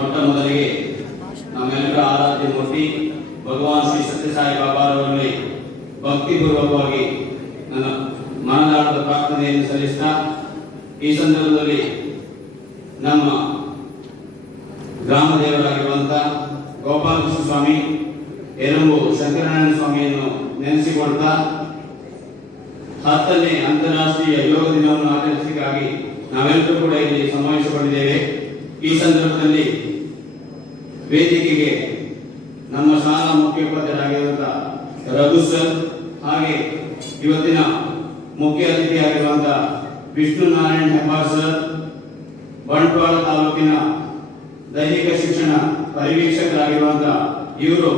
ಮೊಟ್ಟ ಮೊದಲಿಗೆ ನಮ್ಮೆಲ್ಲರ ಆರಾಧ್ಯ ಮೂರ್ತಿ ಭಗವಾನ್ ಶ್ರೀ ಸತ್ಯಸಾಯಿ ಬಾಬಾ ಅವರಲ್ಲಿ ಭಕ್ತಿಪೂರ್ವಕವಾಗಿ ನನ್ನ ಮನದಾಳದ ಪ್ರಾರ್ಥನೆಯನ್ನು ಸಲ್ಲಿಸ್ತಾ ಈ ಸಂದರ್ಭದಲ್ಲಿ ನಮ್ಮ ಗ್ರಾಮ ದೇವರಾಗಿರುವಂತಹ ಗೋಪಾಲಕೃಷ್ಣ ಸ್ವಾಮಿ ಎರಂಬು ಶಂಕರನಾರಾಯಣ ಸ್ವಾಮಿಯನ್ನು ನೆನೆಸಿಕೊಳ್ತಾ 10ನೇ ಅಂತಾರಾಷ್ಟ್ರೀಯ ಯೋಗ ದಿನವನ್ನು ಆಚರಿಸಲಿಕ್ಕಾಗಿ ನಾವೆಲ್ಲರೂ ಕೂಡ ಇಲ್ಲಿ ಸಮಾವೇಶಗೊಂಡಿದ್ದೇವೆ. ಈ ಸಂದರ್ಭದಲ್ಲಿ ವೇದಿಕೆಗೆ ನಮ್ಮ ಶಾಲಾ ಮುಖ್ಯೋಪಾಧ್ಯಾಯರಾಗಿರುವಂತಹ ರಘು ಸರ್, ಹಾಗೆ ಇವತ್ತಿನ ಮುಖ್ಯ ಅತಿಥಿಯಾಗಿರುವಂತಹ ವಿಷ್ಣು ನಾರಾಯಣ್ ಹೆಬ್ಬಾರ್ ಸರ್, ಬಂಟ್ವಾಳ ತಾಲೂಕಿನ ದೈಹಿಕ ಶಿಕ್ಷಣ ಪರಿವೀಕ್ಷಕರಾಗಿರುವಂತಹ ಇವರು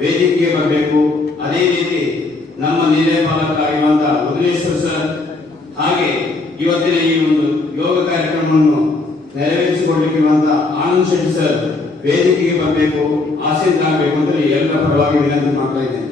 ವೇದಿಕೆಗೆ ಬರಬೇಕು. ಅದೇ ರೀತಿ ನಮ್ಮ ನಿಲಯ ಪಾಲಕರಾಗಿರುವಂತಹ ಉದನೇಶ್ವರ್ ಸರ್, ಹಾಗೆ ಇವತ್ತಿನ ಈ ಒಂದು ಯೋಗ ಕಾರ್ಯಕ್ರಮವನ್ನು ನೆರವೇರಿಸಿಕೊಳ್ಳಲಿಕ್ಕಿರುವಂತಹ ಆನಂದ್ ಶೆಟ್ಟಿ ಸರ್ ವೇದಿಕೆಗೆ ಬರಬೇಕು, ಆಸೀನರಾಗಬೇಕು ಅಂತ ಎಲ್ಲರ ಪರವಾಗಿ ವಿನಂತಿ ಮಾಡ್ತಾ ಇದ್ದೇನೆ.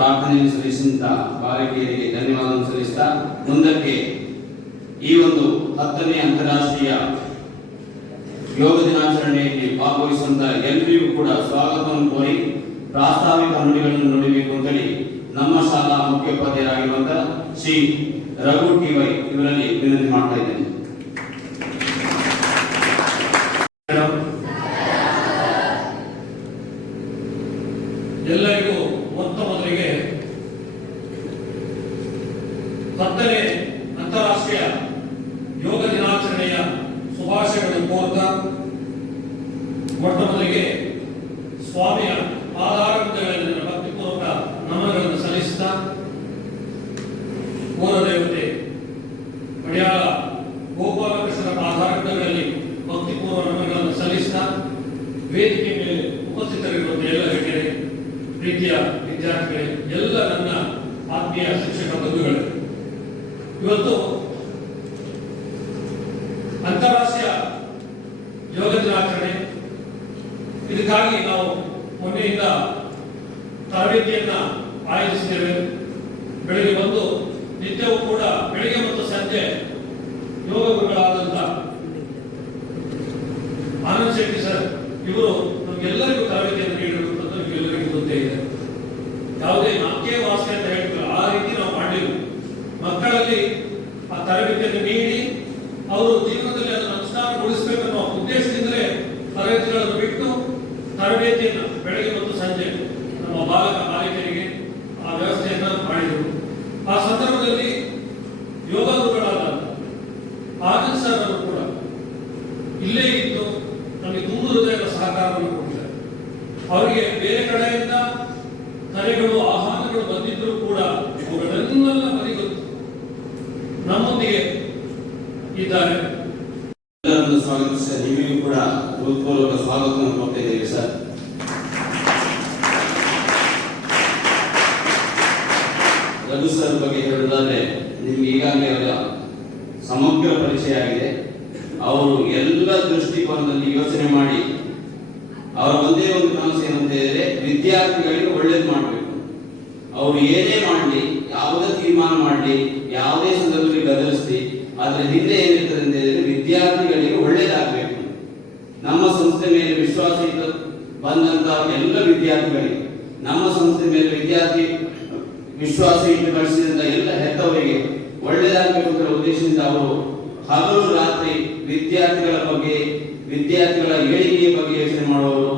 ಪ್ರಾರ್ಥನೆಯನ್ನು ಸಲ್ಲಿಸಿದ ಬಾಲಕಿಯರಿಗೆ ಧನ್ಯವಾದವನ್ನು ಸಲ್ಲಿಸ್ತಾ ಮುಂದಕ್ಕೆ ಈ ಒಂದು 10ನೇ ಅಂತಾರಾಷ್ಟ್ರೀಯ ಯೋಗ ದಿನಾಚರಣೆಯಲ್ಲಿ ಭಾಗವಹಿಸುವಂತಹ ಎಲ್ಲರಿಗೂ ಕೂಡ ಸ್ವಾಗತವನ್ನು ಕೋರಿ ಪ್ರಾಸ್ತಾವಿಕ ನುಡಿಗಳನ್ನು ನುಡಿಬೇಕು ಅಂತೇಳಿ ನಮ್ಮ ಶಾಲಾ ಮುಖ್ಯೋಪಾಧ್ಯಾಯರಾಗಿರುವಂತಹ ಶ್ರೀ ರಘು ಟಿ.ವೈ ಇವರಲ್ಲಿ ವಿನಂತಿ ಮಾಡ್ತಾ ಇದ್ದೇನೆ. ಎಲ್ಲರಿಗೂ ಮೊತ್ತ ಮೊದಲಿಗೆ 10ನೇ ಅಂತಾರಾಷ್ಟ್ರೀಯ ಯೋಗ ದಿನಾಚರಣೆಯ ಶುಭಾಶಯಗಳನ್ನು ಕೋರ್ತಾ ಮೊಟ್ಟ ಮೊದಲಿಗೆ ಸ್ವಾಮಿಯ ಪಾದಾರವಿಂದಗಳಲ್ಲಿ ಭಕ್ತಿಪೂರ್ವಕ ನಮನಗಳನ್ನು ಸಲ್ಲಿಸುತ್ತಾ ಪೂರ್ವದೇವತೆ ಮಡಿಯಾಳ ಗೋಪಾಲಕೃಷ್ಣರ ಪಾದಾರವಿಂದಗಳಲ್ಲಿ ಭಕ್ತಿಪೂರ್ವ ನಮನಗಳನ್ನು ಸಲ್ಲಿಸುತ್ತಾ ವೇದಿಕೆ ಮೇಲೆ ಉಪಸ್ಥಿತರಿರುವಂತಹ ಎಲ್ಲ ಹಿರಿಯರೇ, ಪ್ರೀತಿಯ ವಿದ್ಯಾರ್ಥಿಗಳೇ, ಎಲ್ಲ ನನ್ನ ಆತ್ಮೀಯ ಶಿಕ್ಷಕ ಬಂಧುಗಳೇ, ಇವತ್ತು ಅಂತಾರಾಷ್ಟ್ರೀಯ ಯೋಗ ದಿನಾಚರಣೆ. ಇದಕ್ಕಾಗಿ ನಾವು ಮೊನ್ನೆಯಿಂದ ತರಬೇತಿಯನ್ನ ಆಯೋಜಿಸಿದ್ದೇವೆ. ಬೆಳಿಗ್ಗೆ ಬಂದು ನಿತ್ಯವೂ ಕೂಡ ಬೆಳಿಗ್ಗೆ ಮತ್ತು ಸಂಜೆ ಯೋಗ ಗುರುಗಳಾದಂತ ಆನಂದ್ ಶೆಟ್ಟಿ ಸರ್ ಇವರು ನಮಗೆಲ್ಲರಿಗೂ ತರಬೇತಿಯನ್ನು ನೀಡಿರುವಂಥದ್ದು ನಿಮಗೆಲ್ಲರಿಗೂ ಗೊತ್ತೇ ಇದೆ. ಯಾವುದೇ ನಾಲ್ಕೇ ವಾಸನೆ ಅಂತ ಹೇಳ್ತಾರೆ, ಆ ರೀತಿ ನಾವು ಮಾಡಿಲ್ಲ. ಮಕ್ಕಳಲ್ಲಿ ಆ ತರಬೇತಿಯನ್ನು ನೀಡಿ ಅವರು ಜೀವನದಲ್ಲಿ ಅದನ್ನು ಅನುಷ್ಠಾನಗೊಳಿಸಬೇಕನ್ನೋ ಉದ್ದೇಶದಿಂದಲೇ ತರಗತಿಗಳನ್ನು ಬಿಟ್ಟು ತರಬೇತಿಯನ್ನು ಬೆಳಗ್ಗೆ ಮತ್ತು ಸಂಜೆ ನಮ್ಮ ಬಾಲಕ ಬಾಲಿಕೆಯರಿಗೆ ಆ ವ್ಯವಸ್ಥೆಯನ್ನು ಮಾಡಿದರು. ಆ ಸಂದರ್ಭದಲ್ಲಿ ಯೋಗ ಗುರುಗಳಾದ ಆನಂದ್ ಸರ್ ಅವರು ಕೂಡ ಇಲ್ಲೇ ಇದ್ದು ನಮಗೆ ತುಂಬ ಹೃದಯದ ಸಹಕಾರವನ್ನು ಕೊಟ್ಟಿದ್ದಾರೆ. ಅವರಿಗೆ ಬೇರೆ ಕಡೆಯಿಂದ ಕರೆಗಳು ಆಹ್ವಾನಗಳು ಬಂದಿದ್ದರೂ ಕೂಡ ಅವುಗಳನ್ನೆಲ್ಲ ಬದಿಗೊತ್ತು ನಮ್ಮೊಂದಿಗೆ ಇದ್ದಾರೆ. ಎಲ್ಲರನ್ನು ಸ್ವಾಗತಿಸಿದ ನಿಮಗೂ ಕೂಡ ಹೃತ್ಪೂರ್ವಕ ಸ್ವಾಗತವನ್ನು ಕೊಡ್ತಾ ಇದ್ದೇವೆ ಸರ್. ರಘು ಸರ್ ಬಗ್ಗೆ ಹೇಳುವುದಾದ್ರೆ ನಿಮ್ಗೆ ಈಗಾಗಲೇ ಅವರ ಸಮಗ್ರ ಪರಿಚಯ ಆಗಿದೆ. ಅವರು ಎಲ್ಲ ದೃಷ್ಟಿಕೋನದಲ್ಲಿ ಯೋಚನೆ ಮಾಡಿ ಅವರ ಒಂದೇ ಒಂದು ಕನಸು ಏನಂತ ಹೇಳಿದ್ರೆ ವಿದ್ಯಾರ್ಥಿಗಳಿಗೆ ಒಳ್ಳೇದು ಮಾಡಬೇಕು. ಅವರು ಏನೇ ಮಾಡಲಿ, ಯಾವುದೇ ತೀರ್ಮಾನ ಮಾಡಲಿ, ಯಾವುದೇ ಸಂದರ್ಭದಲ್ಲಿ ಗದರಿಸಲಿ, ಅದರ ಹಿಂದೆ ಏನಿರ್ತದೆ ಅಂತ ಹೇಳಿದ್ರೆ ವಿದ್ಯಾರ್ಥಿಗಳಿಗೆ ಒಳ್ಳೇದಾಗಬೇಕು. ನಮ್ಮ ಸಂಸ್ಥೆ ಮೇಲೆ ವಿಶ್ವಾಸ ಇಟ್ಟು ಬಂದಂತ ಎಲ್ಲ ವಿದ್ಯಾರ್ಥಿಗಳಿಗೆ, ನಮ್ಮ ಸಂಸ್ಥೆ ಮೇಲೆ ವಿಶ್ವಾಸ ಇಟ್ಟು ಕಳಿಸಿದಂತ ಎಲ್ಲ ಹೆತ್ತವರಿಗೆ ಒಳ್ಳೇದಾಗಬೇಕು ಅಂತ ಉದ್ದೇಶದಿಂದ ಅವರು ಹಗಲು ರಾತ್ರಿ ವಿದ್ಯಾರ್ಥಿಗಳ ಬಗ್ಗೆ, ವಿದ್ಯಾರ್ಥಿಗಳ ಏಳಿಗೆಯ ಬಗ್ಗೆ ಯೋಚನೆ ಮಾಡುವವರು.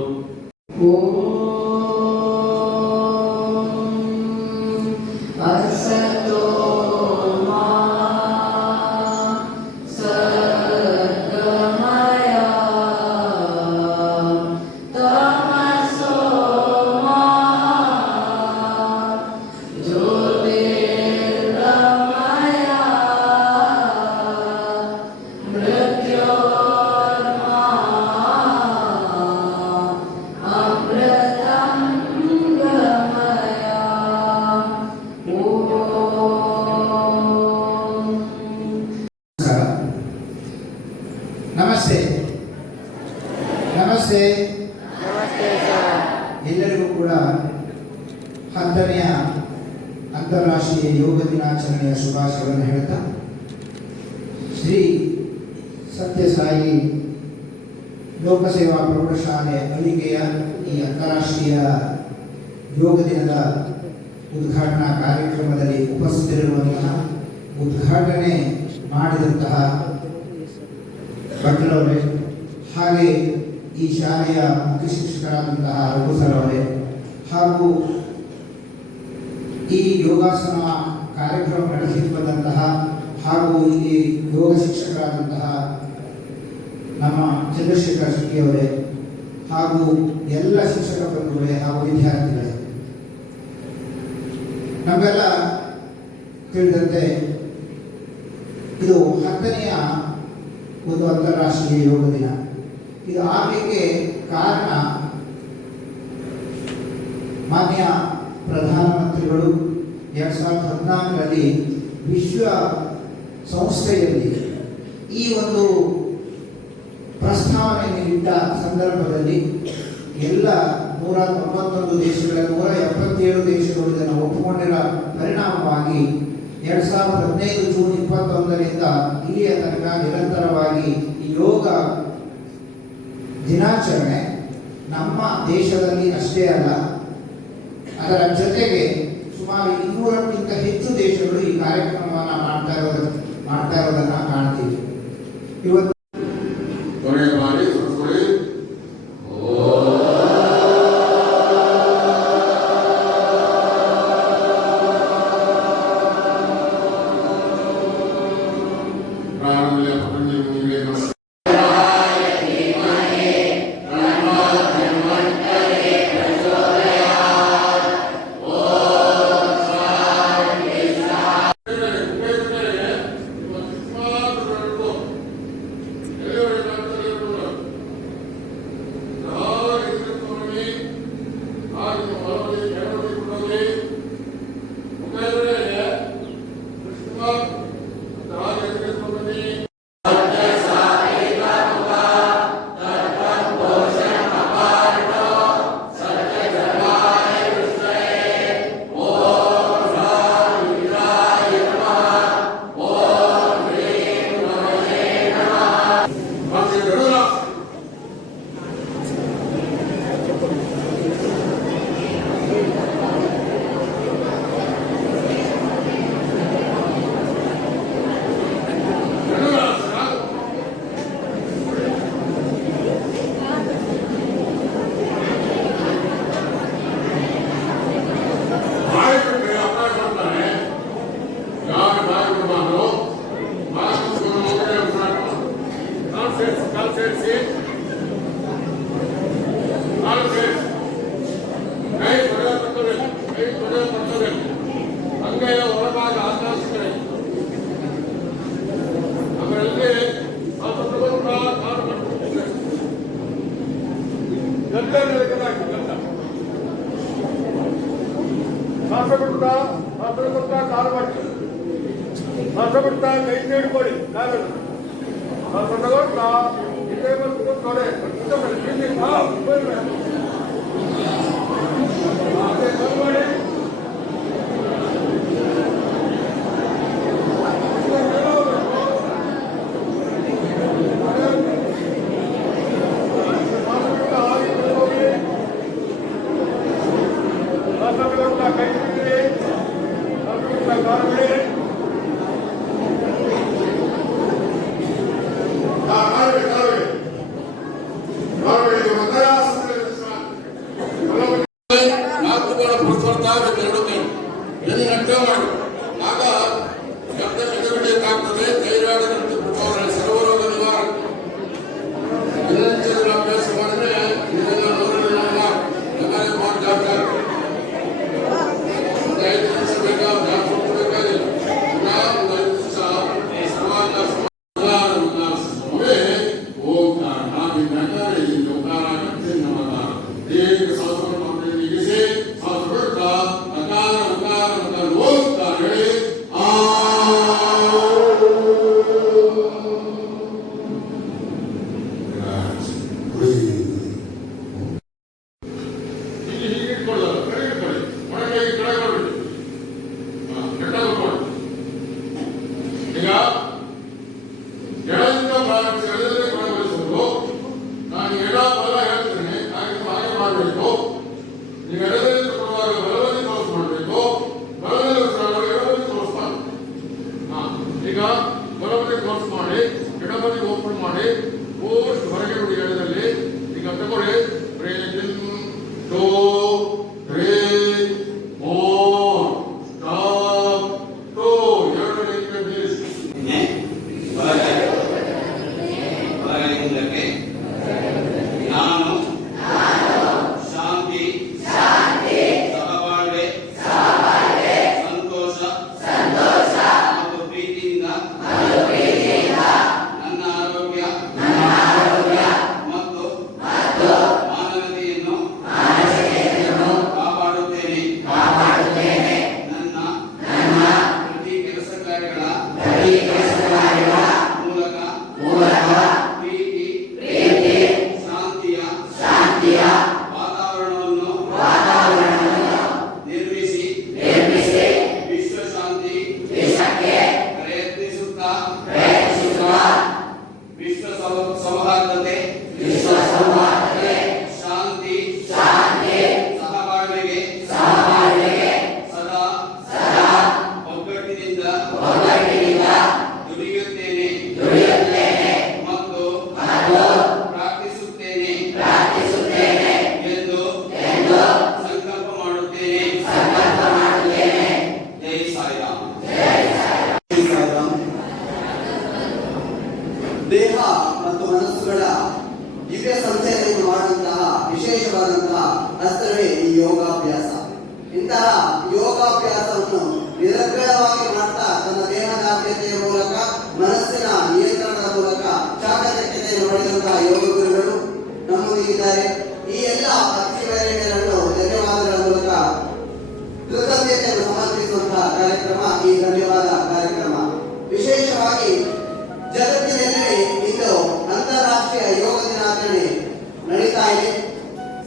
ನಮಸ್ತೆ ನಮಸ್ತೆ ಎಲ್ಲರಿಗೂ ಕೂಡ 10ನೆಯ ಅಂತಾರಾಷ್ಟ್ರೀಯ ಯೋಗ ದಿನಾಚರಣೆಯ ಶುಭಾಶಯಗಳನ್ನು ಹೇಳ್ತಾ, ಶ್ರೀ ಸತ್ಯಸಾಯಿ ಲೋಕಸೇವಾ ಪ್ರೌಢಶಾಲೆ ಅಳಿಗೆಯ ಈ ಅಂತಾರಾಷ್ಟ್ರೀಯ ಯೋಗ ದಿನದ ಉದ್ಘಾಟನಾ ಕಾರ್ಯಕ್ರಮದಲ್ಲಿ ಉಪಸ್ಥಿತರಿರುವಂತಹ, ಉದ್ಘಾಟನೆ ಮಾಡಿದಂತಹ ಭಟ್ರವರೇ, ಹಾಗೆ ಈ ಶಾಲೆಯ ಮುಖ್ಯ ಶಿಕ್ಷಕರಾದಂತಹ ರಘು ಸರ್ ಅವರೇ, ಹಾಗೂ ಈ ಯೋಗಾಸನ ಕಾರ್ಯಕ್ರಮ ನಡೆಸಿ ಬಂದಂತಹ ಹಾಗೂ ಇಲ್ಲಿ ಯೋಗ ಶಿಕ್ಷಕರಾದಂತಹ ನಮ್ಮ ಚಂದ್ರಶೇಖರ್ ಶೆಟ್ಟಿಯವರೇ, ಹಾಗೂ ಎಲ್ಲ ಶಿಕ್ಷಕ ಬಂಧುಗಳೇ ಹಾಗೂ ವಿದ್ಯಾರ್ಥಿಗಳೇ, ನಮ್ಮೆಲ್ಲ ತಿಳಿದಂತೆ ಇದು 10ನೆಯ ಒಂದು ಅಂತಾರಾಷ್ಟ್ರೀಯ ಯೋಗ ದಿನ. ಇದು ಆಗಲಿಕ್ಕೆ ಕಾರಣ ಮಾನ್ಯ ಪ್ರಧಾನಮಂತ್ರಿಗಳು 2014ರಲ್ಲಿ ವಿಶ್ವ ಸಂಸ್ಥೆಯಲ್ಲಿ ಈ ಒಂದು ಪ್ರಸ್ತಾವನೆಯನ್ನು ಇಟ್ಟ ಸಂದರ್ಭದಲ್ಲಿ ಎಲ್ಲ 191 ದೇಶಗಳ 177 ದೇಶಗಳು ಇದನ್ನು ಒಪ್ಪಿಕೊಂಡಿರುವ ಪರಿಣಾಮವಾಗಿ 2015 ಜೂನ್ 21ರಿಂದ ಇಲ್ಲಿಯ ತನಕ ನಿರಂತರವಾಗಿ ಯೋಗ ದಿನಾಚರಣೆ ನಮ್ಮ ದೇಶದಲ್ಲಿ ಅಷ್ಟೇ ಅಲ್ಲ, ಅದರ ಜೊತೆಗೆ ಸುಮಾರು 200ಕ್ಕಿಂತ ಹೆಚ್ಚು ದೇಶಗಳು ಈ ಕಾರ್ಯಕ್ರಮವನ್ನು ಮಾಡ್ತಾ ಇರೋದನ್ನ ಕಾಣ್ತೀವಿ. ಇವತ್ತು ಕಾಲು ಸೇರಿಸಿ ಕೈ ತೊಡೆಯಲ್ಪಟ್ಟಬೇಕು, ಕೈ ತೊಡೆಯಲ್ಪಟ್ಟಬೇಕು. ಅಂಗೈಯ ಹೊರಭಾಗ ಆಕಾಶಿಸಿದರೆ ಆಮೇಲೆ ಕಾಲು ಕಟ್ಟಬೇಕು. ಗಂಟ ಹಾಕಿ ಗಂಟ ಕಾಲು ಬಿಡ್ತಾ ಕಾಲು ಮಾಡಿ ಕಾಲು ಬಿಡ್ತಾ ಕೈ ಹಿಡ್ಕೊಳ್ಳಿ ಕಾಲು ತಗೊಳ್ತಾ ಇದೇ ಬಂದು ತೊಡೆ ಮಾಡಿ ದೇಹ ಮತ್ತು ಮನಸ್ಸುಗಳ ದಿವ್ಯ ಸಂಚಯನವನ್ನು ಮಾಡುವಂತಹ ವಿಶೇಷವಾದಂತಹ ಅಸ್ತ್ರವೇ ಈ ಯೋಗಾಭ್ಯಾಸ. ಇಂತಹ ಯೋಗಾಭ್ಯಾಸವನ್ನು ನಿರರ್ಗಳವಾಗಿ ಮಾಡ್ತಾ ತನ್ನ ದೇಹದಾರ್ಢ್ಯತೆಯ ಮೂಲಕ ಮನಸ್ಸಿನ ನಿಯಂತ್ರಣದ ಮೂಲಕ ಚಾಕಚಕ್ಯತೆಯನ್ನು ಪಡೆದಂತಹ ಯೋಗ ಗುರುಗಳು ನಮ್ಮೊಂದಿಗಿದ್ದಾರೆ. ಈ ಎಲ್ಲ ಅತಿವೈರಣ್ಯರನ್ನು ಧನ್ಯವಾದಗಳ ಮೂಲಕ ಕೃತಜ್ಞತೆಯನ್ನು ಸಮರ್ಪಿಸುವಂತಹ ಕಾರ್ಯಕ್ರಮ ಈ ಧನ್ಯವಾದ ಕಾರ್ಯಕ್ರಮ. ವಿಶೇಷವಾಗಿ ಜಗತ್ತಿನೆಲ್ಲೆಡೆ ಇಂದು ಅಂತಾರಾಷ್ಟ್ರೀಯ ಯೋಗ ದಿನಾಚರಣೆ ನಡೀತಾ ಇದೆ.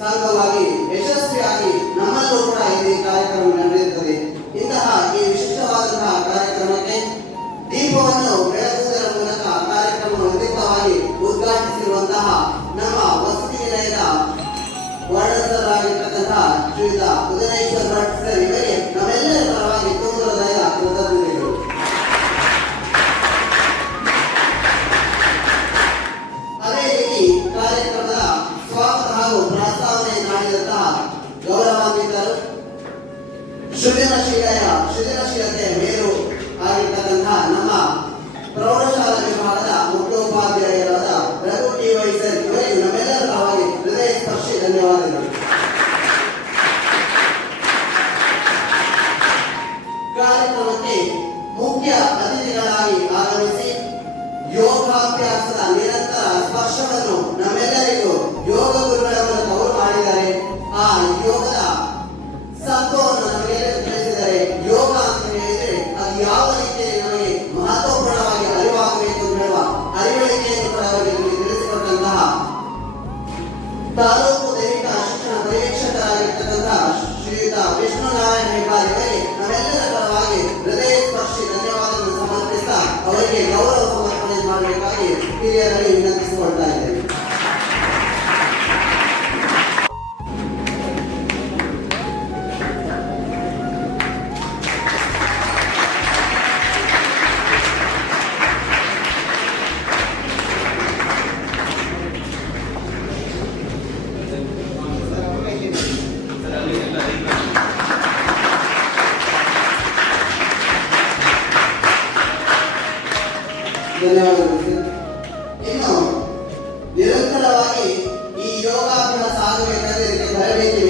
ಸಂಘವಾಗಿ ಯಶಸ್ವಿಯಾಗಿ ನಮ್ಮಲ್ಲೂ ಕೂಡ ಈ ಕಾರ್ಯಕ್ರಮ ನಡೆಯುತ್ತದೆ. ಇಂತಹ ಈ ವಿಶಿಷ್ಟವಾದಂತಹ ಕಾರ್ಯಕ್ರಮಕ್ಕೆ ದೀಪವನ್ನು ಬೆಳಗುವುದರ ಮೂಲಕ ಕಾರ್ಯಕ್ರಮವನ್ನು ಅಧಿಕವಾಗಿ ಉದ್ಘಾಟಿಸಿರುವಂತಹ ನಮ್ಮ ವಸತಿ ನಿಲಯದ ವರ್ಣಸ್ಥರಾಗಿರ್ತಕ್ಕಂತಹ ಶ್ರೀಯುತ ಉದಯೇಶ್ವರ ಭಟ್ ಸರ್ ಇವರಿಗೆ ನಮ್ಮೆಲ್ಲರ ಪರವಾಗಿ ತುಂಬ ಹೃದಯ ಕೃತಜ್ಞತೆಗಳು. ಅದೇ ರೀತಿ ಕಾರ್ಯಕ್ರಮದ ಸ್ವಾಗತ ಹಾಗೂ ಪ್ರಸ್ತಾವನೆ ಮಾಡಿದಂತಹ ಗೌರವಾನ್ವಿತರು ಸೃಜನಶೀಲತೆ ಮೇರು ಆಗಿರ್ತಕ್ಕಂತಹ ನಮ್ಮ ಪ್ರೌಢಶಾಲಾ ವಿಭಾಗದ ಮುಖ್ಯೋಪಾಧ್ಯಾಯರಾದ ರಘು ಟಿ ವೈ ಸರ್ ಇವರಿಗೆ ನಮ್ಮೆಲ್ಲರ ಪರವಾಗಿ ಹೃದಯ ಸ್ಪರ್ಶಿ ಧನ್ಯವಾದಗಳು. ಶ್ರೀಯುತ ವಿಷ್ಣು ನಾರಾಯಣ ಹೆಬ್ಬಾರಿಗೆ ನಾವೆಲ್ಲರ ಪರವಾಗಿ ಹೃದಯ ಸ್ಪರ್ಶಿ ಧನ್ಯವಾದಗಳನ್ನು ಸಮರ್ಪಿಸ್ತಾ ಅವರಿಗೆ ಗೌರವ ಸಮರ್ಪಣೆ ಮಾಡಬೇಕಾಗಿ ಹಿರಿಯರಲ್ಲಿ ವಿನಂತಿಸಿಕೊಳ್ತಾ ಇದ್ದೇವೆ. ಧನ್ಯವಾದಗಳು ಸರ್. ಇನ್ನು ನಿರಂತರವಾಗಿ ಈ ಯೋಗಾಭ್ಯಾಸ ಆಗಬೇಕಾದ್ರೆ ಇದಕ್ಕೆ ತರಬೇತಿ